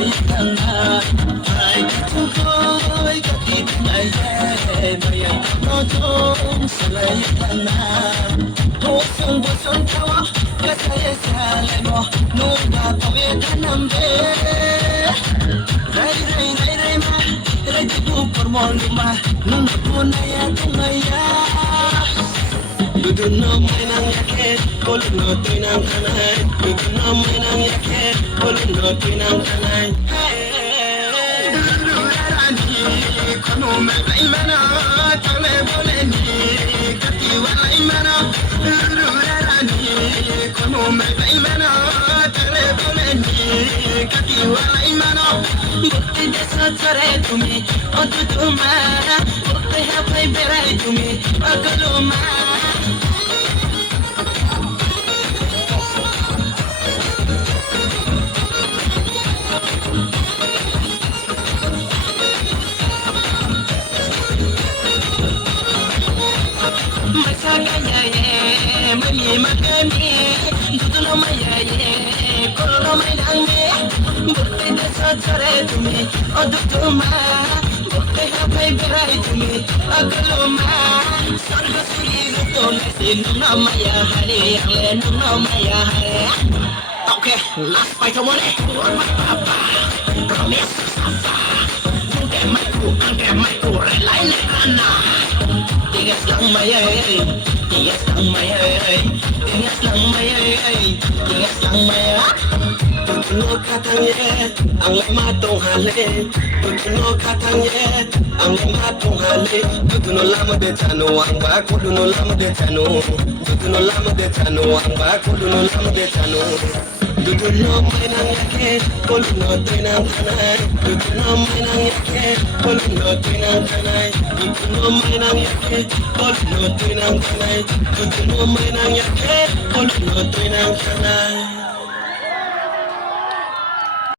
Salayana, I to go, I got it in my head. I am not home, Salayana. Oh, some power, yes, I am. No, but I can't Rajibu Kormoluma, Nunapuna Tumaya. Duduna mainang yake, koluno tinang kanai. Duduna mainang yake, koluno tinang kanai. Rani, kono mekai mana, tale boleni, kati walai mana. Rani, kono mekai mana, tale boleni, kati walai mana. Bukti desa chare tumi, otu tumara. Bukti hapai berai tumi, akaluma. Masakaya mami makani duduno mayaye korono mainange bukti desa chare tumi odutuma bukti hapai berai tumi akaloma sarga suri luto nasi nuna maya hari ale nuna maya hari. Okay, last fight of money. Papa, promise Safa. Angke maiku, relay lekana. Tigas lang mayay, tigas lang mayay, tigas lang mayay, tigas lang mayay. Tutuno katangye, ang matong hali. Tutuno katangye, ang matong hali. Tutuno lama de tano, ang bako duno lama de tano. Tutuno lama de tano, ang bako duno lama de tano. Duduno mainang yake, koluno tinang kanay. Duduno mainang yake, koluno tinang kanay. Duduno mainang yake, koluno tinang kanay. Duduno mainang yake, koluno tinang kanay.